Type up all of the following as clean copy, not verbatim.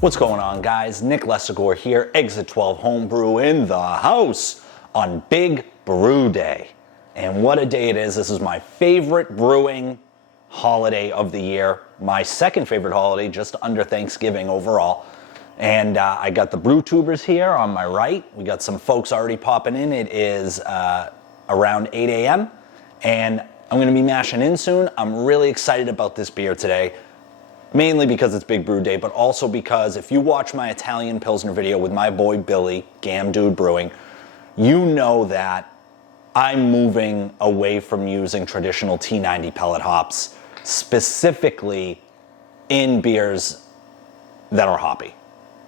What's going on, guys? Nick Lessigore here, Exit 12 Homebrew in the house on Big Brew Day. And what a day it is. This is my favorite brewing holiday of the year. My second favorite holiday, just under Thanksgiving overall. And I got the brew tubers here on my right. We got some folks already popping in. It is around 8 a.m. and I'm gonna be mashing in soon. I'm really excited about this beer today. Mainly because it's Big Brew Day, but also because if you watch my Italian Pilsner video with my boy Billy, Gam Dude Brewing, you know that I'm moving away from using traditional T90 pellet hops, specifically in beers that are hoppy.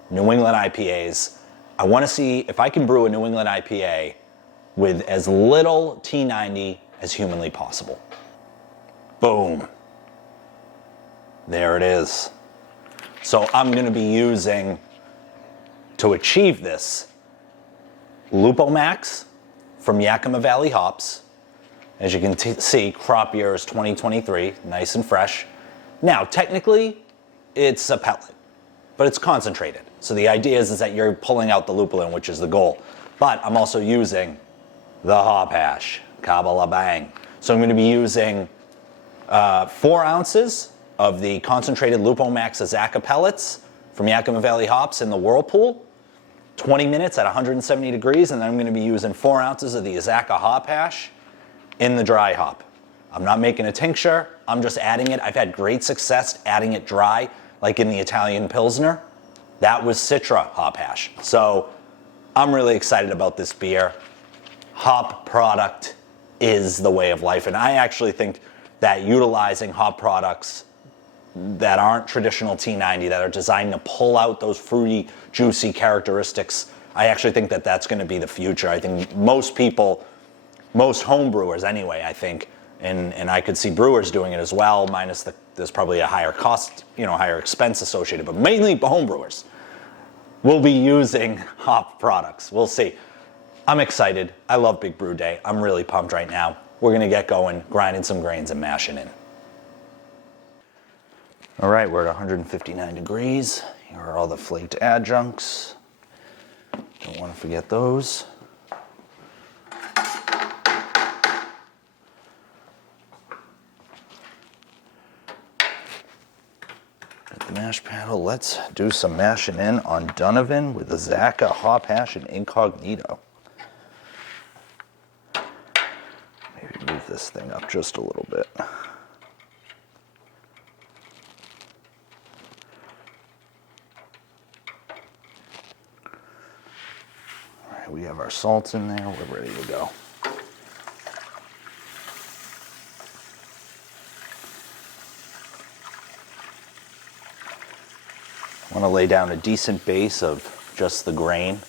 New England IPAs. I want to see if I can brew a New England IPA with as little T90 as humanly possible. Boom. There it is. So I'm going to be using, to achieve this, Lupomax from Yakima Valley Hops. As you can see, crop year is 2023, nice and fresh. Now, technically, it's a pellet, but it's concentrated. So the idea is that you're pulling out the lupulin, which is the goal. But I'm also using the Hop Hash, Kabbalah Bang. So I'm going to be using 4 ounces of the concentrated Lupomax Azacca pellets from Yakima Valley Hops in the Whirlpool, 20 minutes at 170 degrees, and then I'm going to be using 4 ounces of the Azacca Hop Hash in the dry hop. I'm not making a tincture, I'm just adding it. I've had great success adding it dry, like in the Italian Pilsner. That was Citra Hop Hash. So I'm really excited about this beer. Hop product is the way of life, and I actually think that utilizing hop products that aren't traditional T90, that are designed to pull out those fruity, juicy characteristics, I actually think that that's going to be the future. I think most people, most home brewers anyway, I think, and I could see brewers doing it as well, minus there's probably a higher cost, higher expense associated, but mainly home brewers will be using hop products. We'll see. I'm excited. I love Big Brew Day. I'm really pumped right now. We're going to get going, grinding some grains and mashing in. All right, we're at 159 degrees. Here are all the flaked adjuncts. Don't want to forget those. At the mash paddle, let's do some mashing in on Donovan with the Azacca Hop Hash and Incognito. Maybe move this thing up just a little bit. We have our salts in there, we're ready to go. I want to lay down a decent base of just the grain,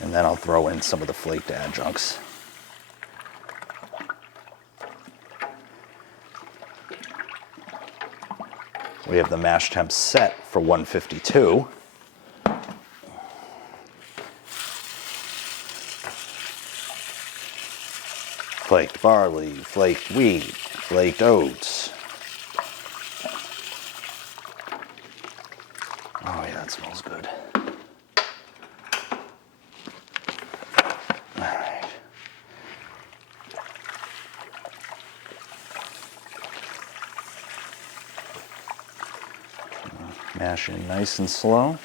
and then I'll throw in some of the flaked adjuncts. We have the mash temp set for 152. Flaked barley, flaked wheat, flaked oats. Oh yeah, that smells good. All right. Mashing nice and slow.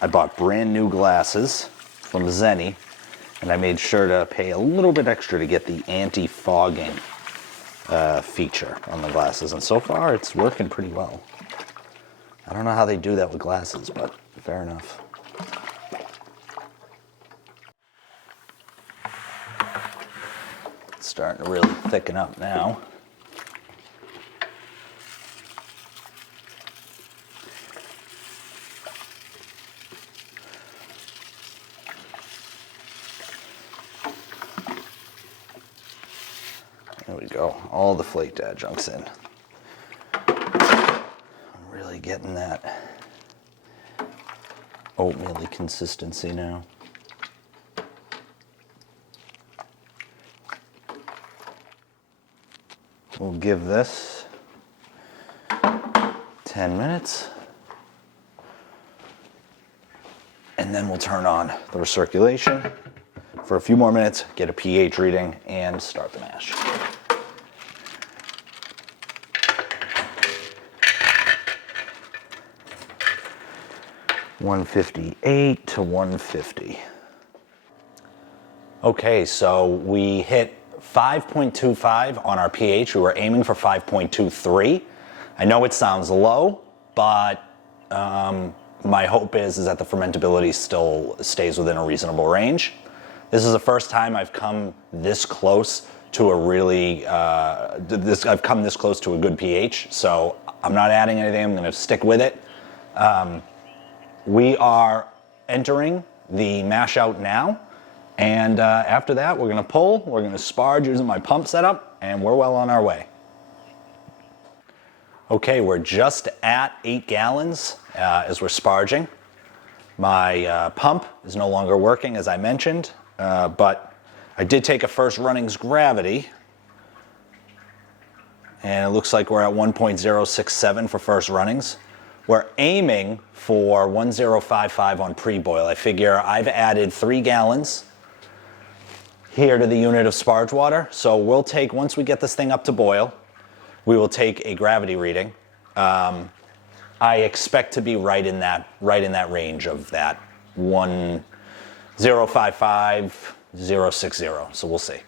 I bought brand new glasses from Zenny, and I made sure to pay a little bit extra to get the anti-fogging feature on the glasses, and so far it's working pretty well. I don't know how they do that with glasses, but fair enough. It's starting to really thicken up now. There we go, all the flaked adjuncts in. I'm really getting that oatmeal-y consistency now. We'll give this 10 minutes, and then we'll turn on the recirculation for a few more minutes, get a pH reading, and start the mash. (158 to 150). Okay, so we hit 5.25 on our pH. We were aiming for 5.23. I know it sounds low, but my hope is that the fermentability still stays within a reasonable range. This is the first time I've come this close to a really, I've come this close to a good pH, so I'm not adding anything. I'm gonna stick with it. We are entering the mash out now, and after that we're gonna pull, we're gonna sparge using my pump setup, and we're well on our way. Okay, we're just at 8 gallons as we're sparging. My pump is no longer working, as I mentioned, but I did take a first runnings gravity, and it looks like we're at 1.067 for first runnings. We're aiming for 1055 on pre-boil. I figure I've added 3 gallons here to the unit of sparge water. So we'll take, once we get this thing up to boil, we will take a gravity reading. I expect to be right in that range of that 1055, 060. So we'll see.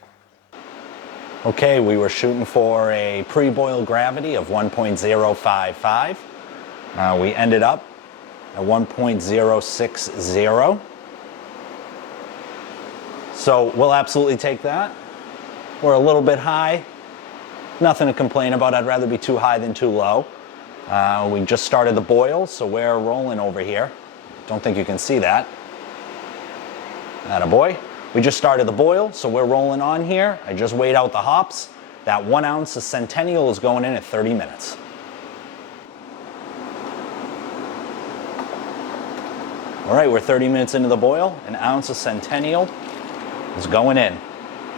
Okay, we were shooting for a pre-boil gravity of 1.055. We ended up at 1.060. So we'll absolutely take that. We're a little bit high. Nothing to complain about. I'd rather be too high than too low. We just started the boil, so we're rolling over here. Don't think you can see that. Attaboy. We just started the boil, so we're rolling on here. I just weighed out the hops. That 1 ounce of Centennial is going in at 30 minutes. All right, we're 30 minutes into the boil. An ounce of Centennial is going in.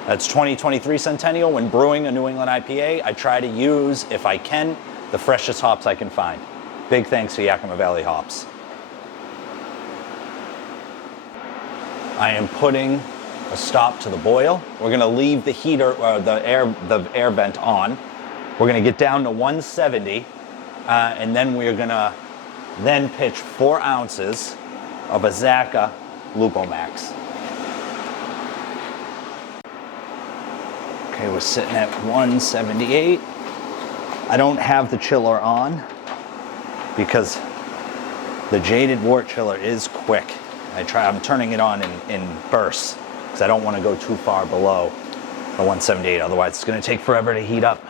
That's 2023 Centennial. When brewing a New England IPA, I try to use, if I can, the freshest hops I can find. Big thanks to Yakima Valley Hops. I am putting a stop to the boil. We're gonna leave the heater, the air vent on. We're gonna get down to 170, and then we're gonna pitch 4 ounces of Azacca Lupomax. Okay, we're sitting at 178. I don't have the chiller on because the Jaded Wort chiller is quick. I'm turning it on in bursts because I don't want to go too far below the 178, otherwise it's going to take forever to heat up.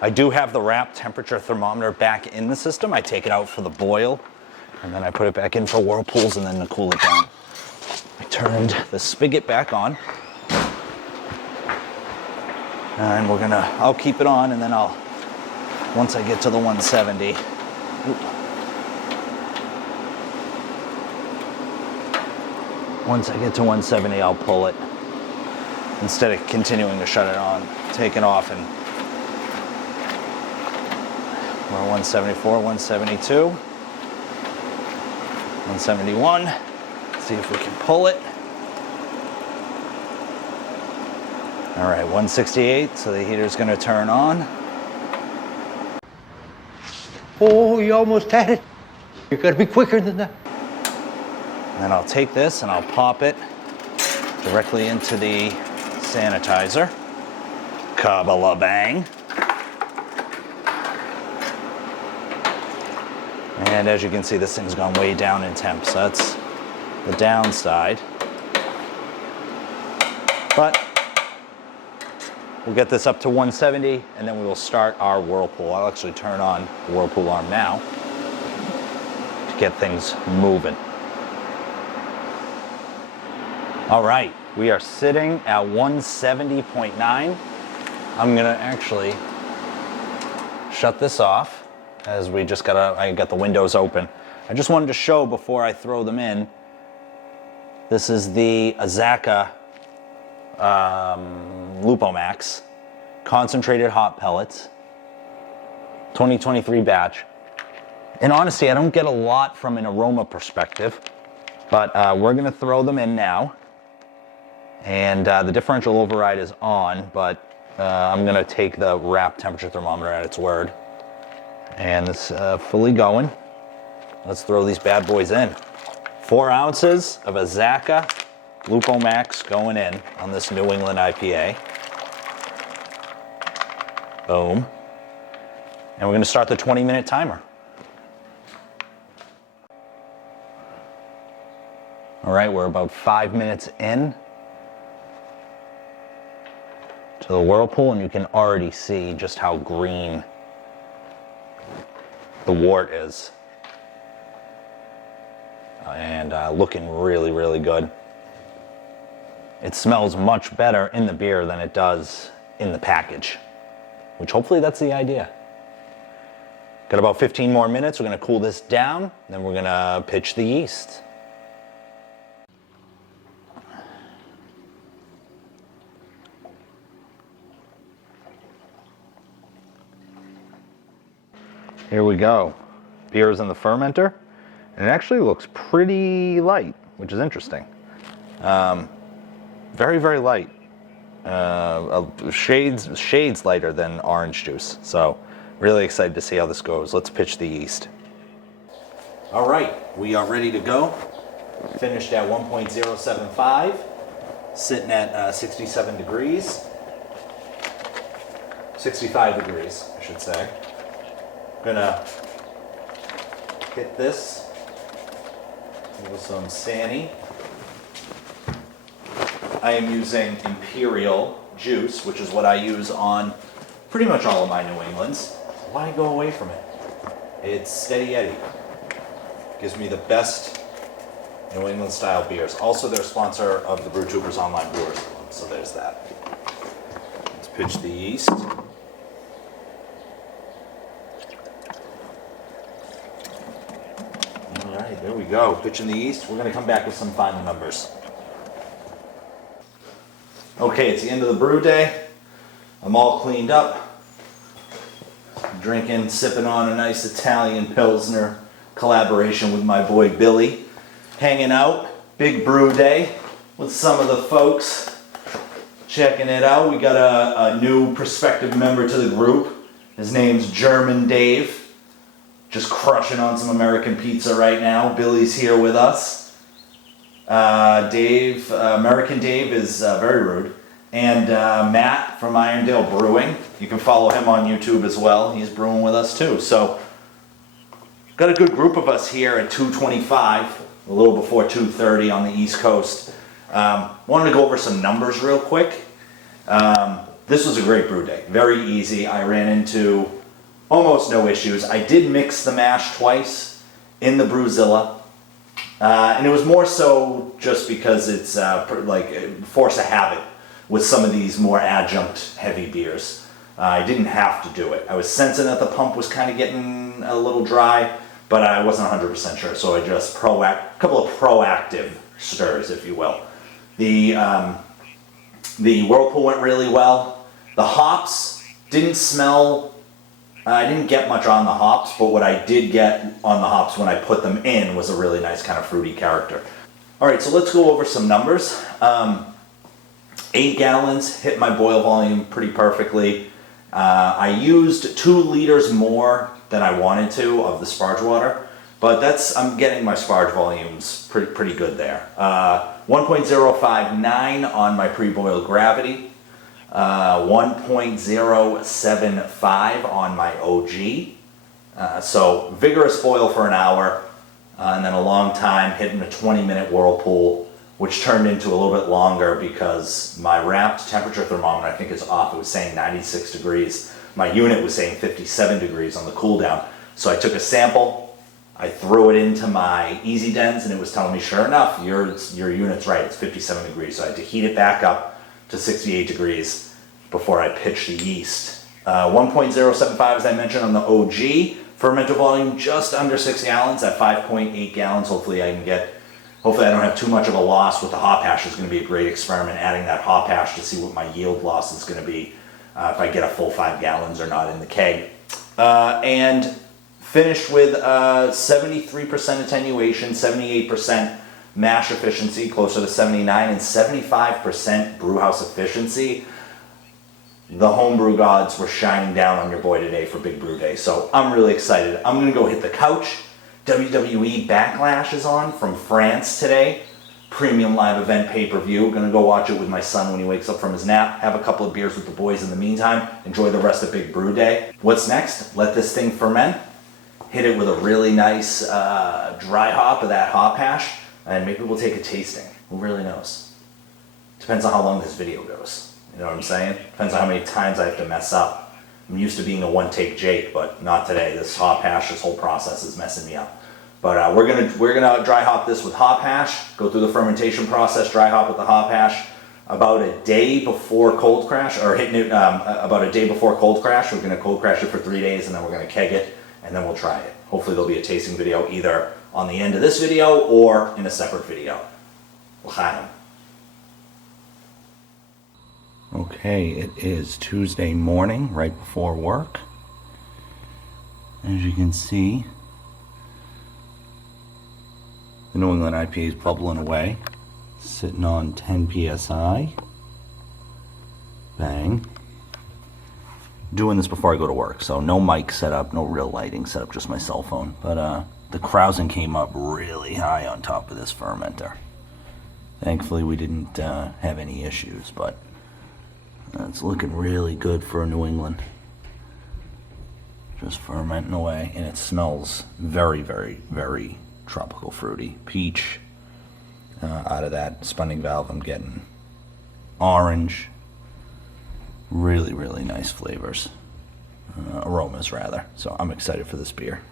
I do have the wrap temperature thermometer back in the system. I take it out for the boil, and then I put it back in for whirlpools and then to cool it down. I turned the spigot back on, and I'll keep it on, and then once I get to the 170, once I get to 170, I'll pull it. Instead of continuing to shut it on, take it off, and we're 174, 172, 171. See if we can pull it. All right, 168, so the heater's gonna turn on. Oh, you almost had it. You gotta be quicker than that. Then I'll take this and I'll pop it directly into the sanitizer. Kabbalah bang. And as you can see, this thing's gone way down in temp, so that's the downside. But we'll get this up to 170 and then we will start our Whirlpool. I'll actually turn on the Whirlpool arm now to get things moving. All right, we are sitting at 170.9. I'm gonna actually shut this off as we just I got the windows open. I just wanted to show before I throw them in, this is the Azacca Lupomax concentrated hop pellets, 2023 batch. And honestly, I don't get a lot from an aroma perspective, but we're gonna throw them in now. And the differential override is on, but I'm gonna take the wrap temperature thermometer at its word. And it's fully going. Let's throw these bad boys in. 4 ounces of Azacca Lupomax going in on this New England IPA. Boom. And we're gonna start the 20-minute timer. All right, we're about 5 minutes in to the Whirlpool, and you can already see just how green the wort is. And looking really, really good. It smells much better in the beer than it does in the package, which hopefully that's the idea. Got about 15 more minutes. We're gonna cool this down, then we're gonna pitch the yeast. Here we go. Beer is in the fermenter, and it actually looks pretty light, which is interesting. Very, very light. Shades lighter than orange juice. So really excited to see how this goes. Let's pitch the yeast. All right, we are ready to go. Finished at 1.075, sitting at 67 degrees. 65 degrees, I should say. Gonna hit this with some Sani. I am using Imperial juice, which is what I use on pretty much all of my New Englands. Why go away from it? It's Steady Eddie. Gives me the best New England style beers. Also, they're a sponsor of the BrewTubers Online Brewers Club, so there's that. Let's pitch the yeast. All right, there we go. Pitching the yeast. We're gonna come back with some final numbers. Okay, it's the end of the brew day. I'm all cleaned up. Drinking, sipping on a nice Italian Pilsner collaboration with my boy Billy. Hanging out, big brew day with some of the folks. Checking it out. We got a new prospective member to the group. His name's German Dave. Just crushing on some American pizza right now. Billy's here with us. American Dave is very rude. And Matt from Irondale Brewing. You can follow him on YouTube as well. He's brewing with us too. So, got a good group of us here at 2:25, a little before 2:30 on the East Coast. Wanted to go over some numbers real quick. This was a great brew day. Very easy. I ran into almost no issues. I did mix the mash twice in the Brewzilla. And it was more so just because it's like force a habit with some of these more adjunct heavy beers. I didn't have to do it. I was sensing that the pump was kind of getting a little dry, but I wasn't 100% sure, so I just a couple of proactive stirs, if you will. The Whirlpool went really well. The hops didn't smell, I didn't get much on the hops, but what I did get on the hops when I put them in was a really nice kind of fruity character. All right, so let's go over some numbers. 8 gallons, hit my boil volume pretty perfectly. I used 2 liters more than I wanted to of the sparge water, but I'm getting my sparge volumes pretty good there. 1.059 on my pre-boiled gravity, 1.075 on my OG. So vigorous boil for an hour, and then a long time hitting a 20-minute Whirlpool, which turned into a little bit longer because my wrapped temperature thermometer, I think, is off. It was saying 96 degrees. My unit was saying 57 degrees on the cool down. So I took a sample, I threw it into my Easy Dens, and it was telling me, sure enough, your unit's right, it's 57 degrees. So I had to heat it back up to 68 degrees before I pitched the yeast. 1.075, as I mentioned, on the OG. Fermented volume just under 6 gallons at 5.8 gallons. Hopefully I don't have too much of a loss with the hop hash. It's going to be a great experiment adding that hop hash to see what my yield loss is going to be if I get a full 5 gallons or not in the keg. And finished with 73% attenuation, 78% mash efficiency, closer to 79, and 75% brewhouse efficiency. The homebrew gods were shining down on your boy today for Big Brew Day, so I'm really excited. I'm going to go hit the couch. WWE Backlash is on from France today. Premium live event pay-per-view. Going to go watch it with my son when he wakes up from his nap. Have a couple of beers with the boys in the meantime. Enjoy the rest of Big Brew Day. What's next? Let this thing ferment. Hit it with a really nice dry hop of that hop hash, and maybe we'll take a tasting. Who really knows? Depends on how long this video goes. You know what I'm saying? Depends on how many times I have to mess up. I'm used to being a one-take Jake, but not today. This hop hash, this whole process is messing me up. But we're gonna dry hop this with hop hash, go through the fermentation process, dry hop with the hop hash. About a day before cold crash, or hitting it about a day before cold crash. We're gonna cold crash it for 3 days, and then we're gonna keg it, and then we'll try it. Hopefully there'll be a tasting video either on the end of this video or in a separate video. L'chaim. Okay, it is Tuesday morning, right before work. As you can see, the New England IPA is bubbling away, sitting on 10 psi. Bang. Doing this before I go to work, so no mic set up, no real lighting set up, just my cell phone. But the krausen came up really high on top of this fermenter. Thankfully, we didn't have any issues, but it's looking really good for New England. Just fermenting away, and it smells very, very, very tropical fruity. Peach, out of that spunding valve I'm getting orange. Really, really nice flavors. Aromas, rather. So I'm excited for this beer.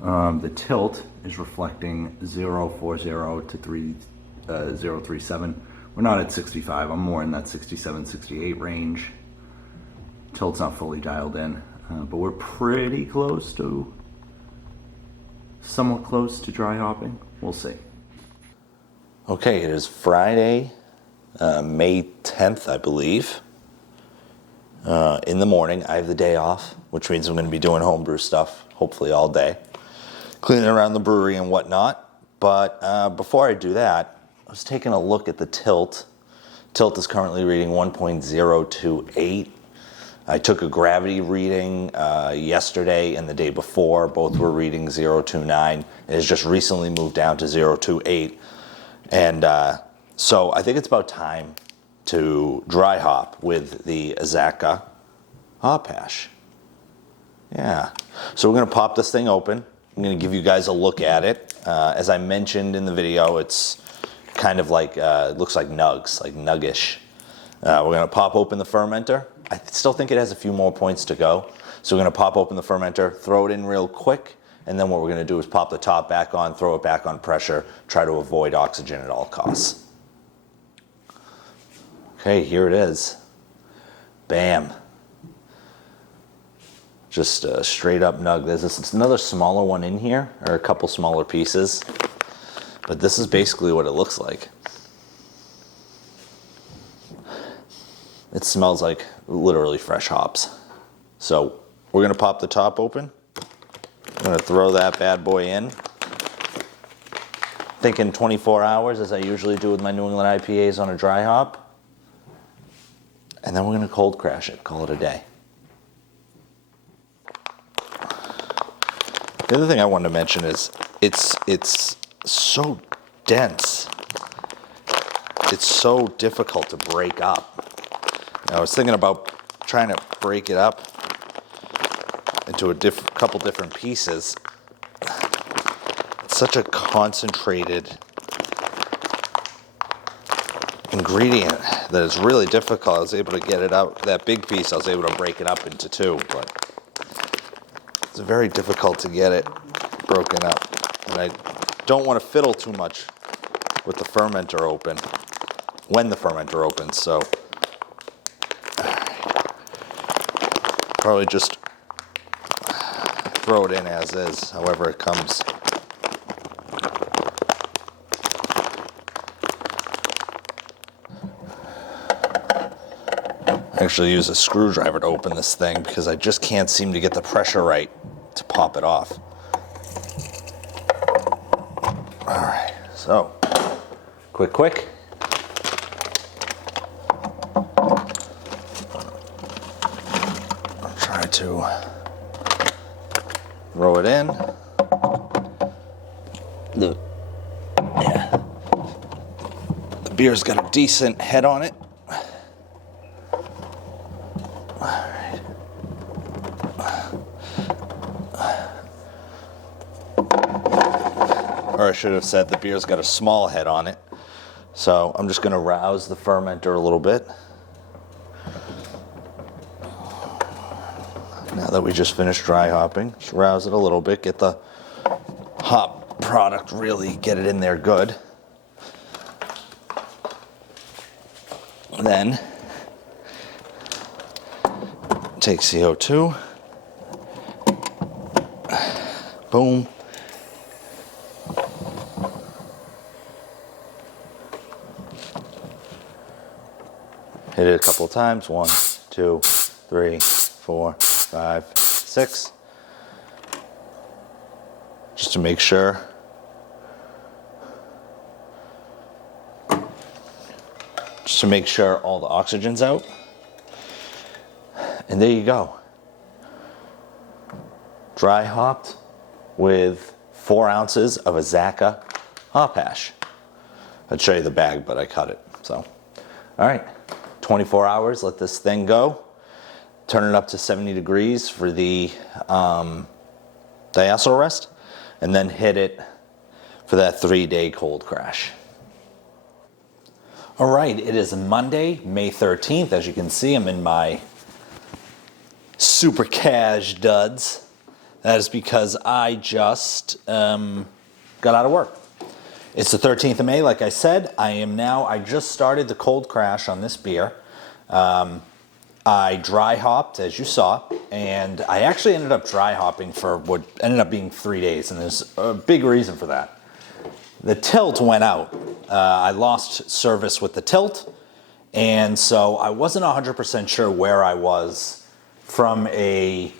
The tilt is reflecting 040 to 037. We're not at 65. I'm more in that 67, 68 range. Tilt's not fully dialed in, but we're pretty close to, somewhat close to dry hopping. We'll see. Okay, it is Friday, May 10th, I believe. In the morning, I have the day off, which means I'm going to be doing homebrew stuff, hopefully all day. Cleaning around the brewery and whatnot. But before I do that, I was taking a look at the tilt. Tilt is currently reading 1.028. I took a gravity reading yesterday and the day before. Both were reading 0.29. It has just recently moved down to 0.28. And so I think it's about time to dry hop with the Azacca Hop Hash. Yeah. So we're going to pop this thing open. I'm going to give you guys a look at it. As I mentioned in the video, it's kind of like, looks like nugs, like nuggish. We're going to pop open the fermenter. I still think it has a few more points to go. So we're going to pop open the fermenter, throw it in real quick, and then what we're going to do is pop the top back on, throw it back on pressure, try to avoid oxygen at all costs. Okay, here it is. Bam. Just a straight up nug. There's another smaller one in here, or a couple smaller pieces. But this is basically what it looks like. It smells like literally fresh hops. So we're gonna pop the top open. I'm gonna throw that bad boy in. Thinking 24 hours, as I usually do with my New England IPAs on a dry hop. And then we're going to cold crash it, call it a day. The other thing I wanted to mention is it's so dense. It's so difficult to break up. I was thinking about trying to break it up into a couple different pieces. It's such a concentrated ingredient that it's really difficult. I was able to get it out, that big piece, I was able to break it up into two, but it's very difficult to get it broken up. And I don't want to fiddle too much with the fermenter open, when the fermenter opens, so probably just throw it in as is, however it comes. I actually use a screwdriver to open this thing because I just can't seem to get the pressure right to pop it off. All right, so quick. I'll try to throw it in. The beer's got a decent head on it. Or I should have said the beer's got a small head on it. So I'm just going to rouse the fermenter a little bit. Now that we just finished dry hopping, just rouse it a little bit, get the hop product, really get it in there good. And then take CO2. Boom. Hit it a couple of times. 1, 2, 3, 4, 5, 6. Just to make sure. Just to make sure all the oxygen's out. And there you go. Dry hopped with 4 ounces of Azacca Hop Hash. I'd show you the bag, but I cut it. So, all right. 24 hours, let this thing go. Turn it up to 70 degrees for the diacetyl rest, and then hit it for that 3-day cold crash. All right, it is Monday, May 13th. As you can see, I'm in my super cash duds. That is because I just got out of work. It's the 13th of May, like I said. I just started the cold crash on this beer. I dry hopped, as you saw, and I actually ended up dry hopping for what ended up being 3 days, and there's a big reason for that. The tilt went out. I lost service with the tilt, and so I wasn't 100% sure where I was from a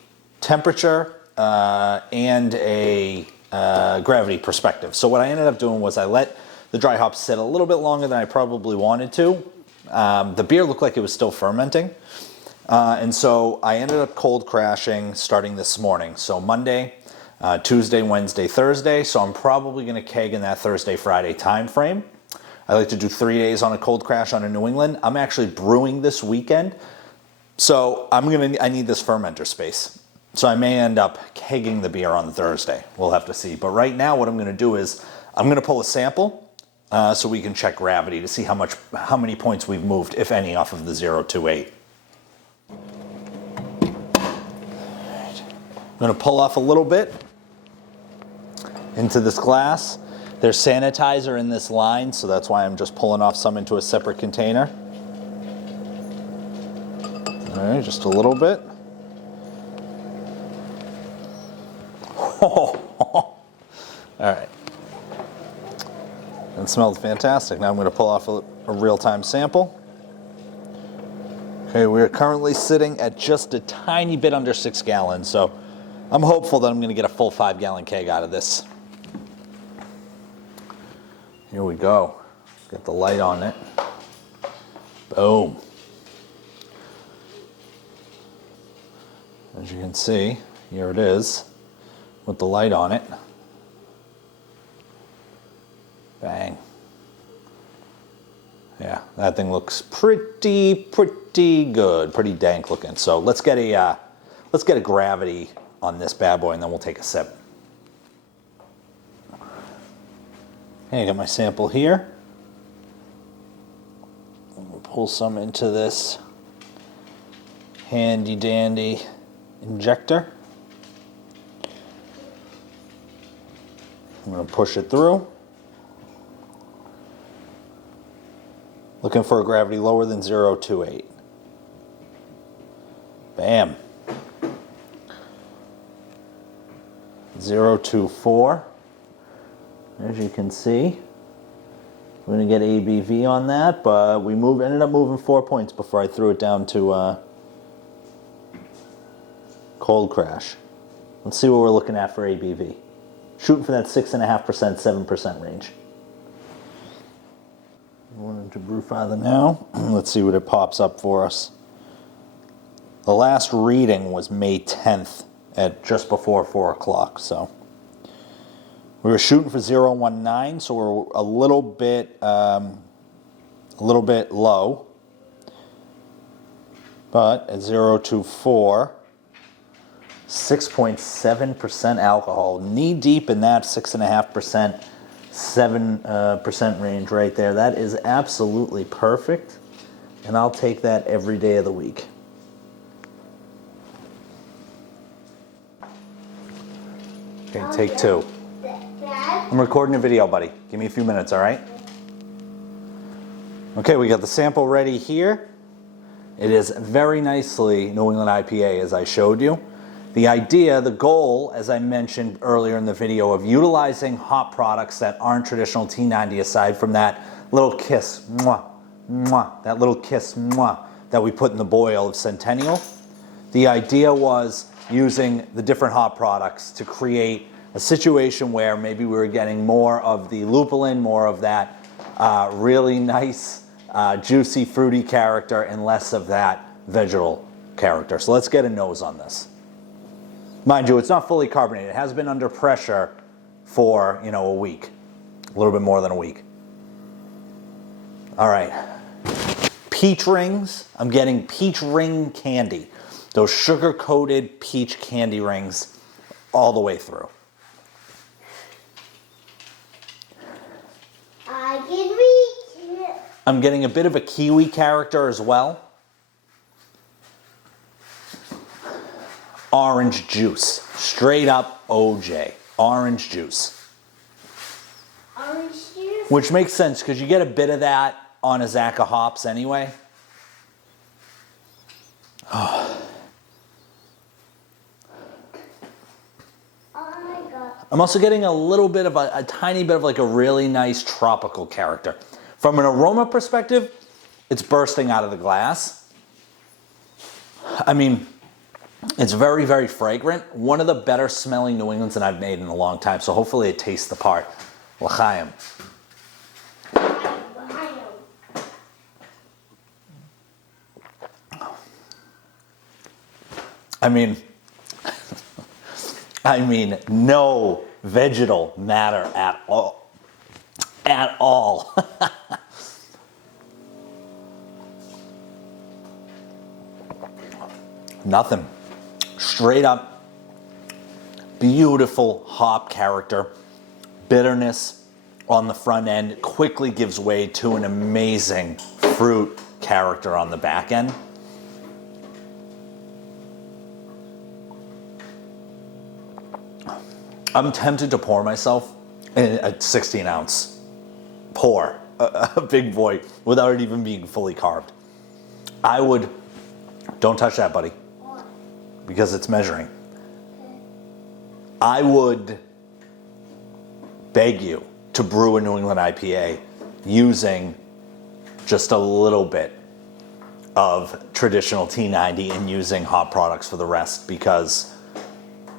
temperature and a gravity perspective. So what I ended up doing was I let the dry hop sit a little bit longer than I probably wanted to. The beer looked like it was still fermenting. And so I ended up cold crashing starting this morning. So Monday, Tuesday, Wednesday, Thursday. So I'm probably going to keg in that Thursday, Friday time frame. I like to do 3 days on a cold crash on a New England. I'm actually brewing this weekend. So I need this fermenter space. So I may end up kegging the beer on Thursday. We'll have to see. But right now what I'm going to do is I'm going to pull a sample so we can check gravity to see how many points we've moved, if any, off of the 028. I'm going to pull off a little bit into this glass. There's sanitizer in this line, so that's why I'm just pulling off some into a separate container. All right, just a little bit. All right. It smells fantastic. Now I'm going to pull off a real-time sample. Okay, we're currently sitting at just a tiny bit under 6 gallons, so I'm hopeful that I'm going to get a full 5-gallon keg out of this. Here we go. Get the light on it. Boom. As you can see, here it is with the light on it. Bang. Yeah, that thing looks pretty good, pretty dank looking. So let's get a gravity on this bad boy, and then we'll take a sip. Okay, I got my sample here. We'll pull some into this handy dandy injector. I'm going to push it through. Looking for a gravity lower than 0.28. Bam. 0.24. As you can see, we're going to get ABV on that, but we ended up moving 4 points before I threw it down to cold crash. Let's see what we're looking at for ABV. Shooting for that 6.5%, 7% range. Going into brew father now. Let's see what it pops up for us. The last reading was May 10th at just before 4 o'clock. So we were shooting for 0.19, so we're a little bit low. But at 0.24, 6.7% alcohol, knee deep in that 6.5%. 7% range right there. That is absolutely perfect, and I'll take that every day of the week. Okay, take two. I'm recording a video, buddy. Give me a few minutes, all right? Okay, we got the sample ready here. It is very nicely New England IPA, as I showed you. The idea, the goal, as I mentioned earlier in the video, of utilizing hop products that aren't traditional T90, aside from that little kiss, mwah, mwah, that little kiss, mwah, that we put in the boil of Centennial. The idea was using the different hop products to create a situation where maybe we were getting more of the lupulin, more of that really nice, juicy, fruity character, and less of that vegetal character. So let's get a nose on this. Mind you, it's not fully carbonated. It has been under pressure for, a week. A little bit more than a week. All right. Peach rings. I'm getting peach ring candy. Those sugar-coated peach candy rings all the way through. I can reach it. I'm getting a bit of a kiwi character as well. Orange juice. Straight up OJ. Orange juice. Orange juice? Which makes sense because you get a bit of that on Azacca hops anyway. Oh. Oh my God. I'm also getting a little bit of a tiny bit of like a really nice tropical character. From an aroma perspective, it's bursting out of the glass. I mean, it's very, very fragrant. One of the better smelling New Englands that I've made in a long time, so hopefully it tastes the part. L'chaim. I mean, no vegetal matter at all. At all. Nothing. Straight up, beautiful hop character. Bitterness on the front end quickly gives way to an amazing fruit character on the back end. I'm tempted to pour myself a 16-ounce pour, a big boy, without it even being fully carved. I would, don't touch that, buddy, because it's measuring. I would beg you to brew a New England IPA using just a little bit of traditional T90 and using hop products for the rest, because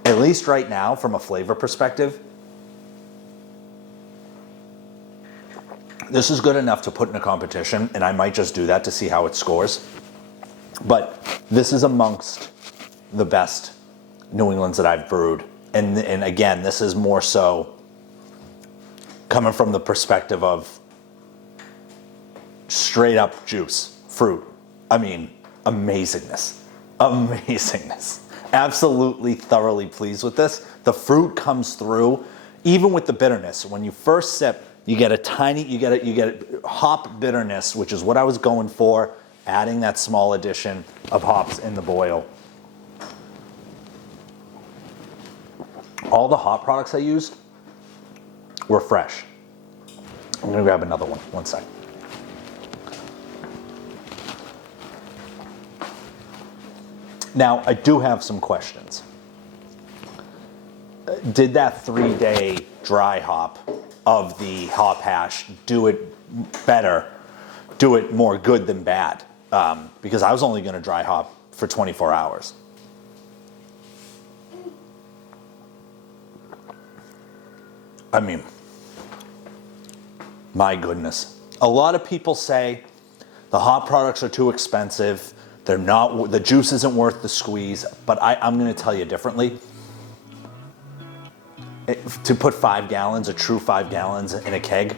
at least right now, from a flavor perspective, this is good enough to put in a competition, and I might just do that to see how it scores. But this is amongst the best New Englands that I've brewed. And again, this is more so coming from the perspective of straight up juice, fruit. I mean, amazingness. Amazingness. Absolutely thoroughly pleased with this. The fruit comes through, even with the bitterness. When you first sip, you get hop bitterness, which is what I was going for, adding that small addition of hops in the boil. All the hop products I used were fresh. I'm gonna grab another one sec. Now, I do have some questions. Did that 3-day dry hop of the hop hash do it better, do it more good than bad? Because I was only gonna dry hop for 24 hours. I mean, my goodness. A lot of people say the hop products are too expensive. They're not, the juice isn't worth the squeeze, but I'm gonna tell you differently. To put 5 gallons, a true 5 gallons in a keg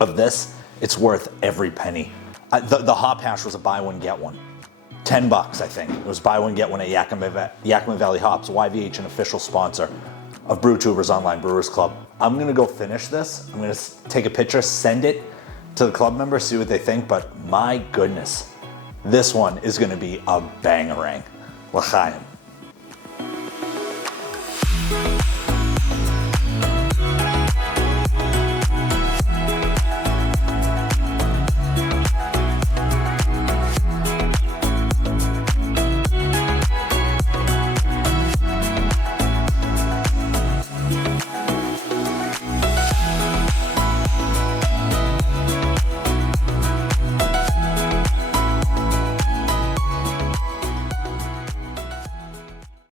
of this, it's worth every penny. The hop hash was a buy one, get one. $10, I think. It was buy one, get one at Yakima Valley Hops, YVH, an official sponsor of BrewTubers Online Brewers Club. I'm gonna go finish this. I'm gonna take a picture, send it to the club members, see what they think, but my goodness, this one is gonna be a bangarang. L'chaim.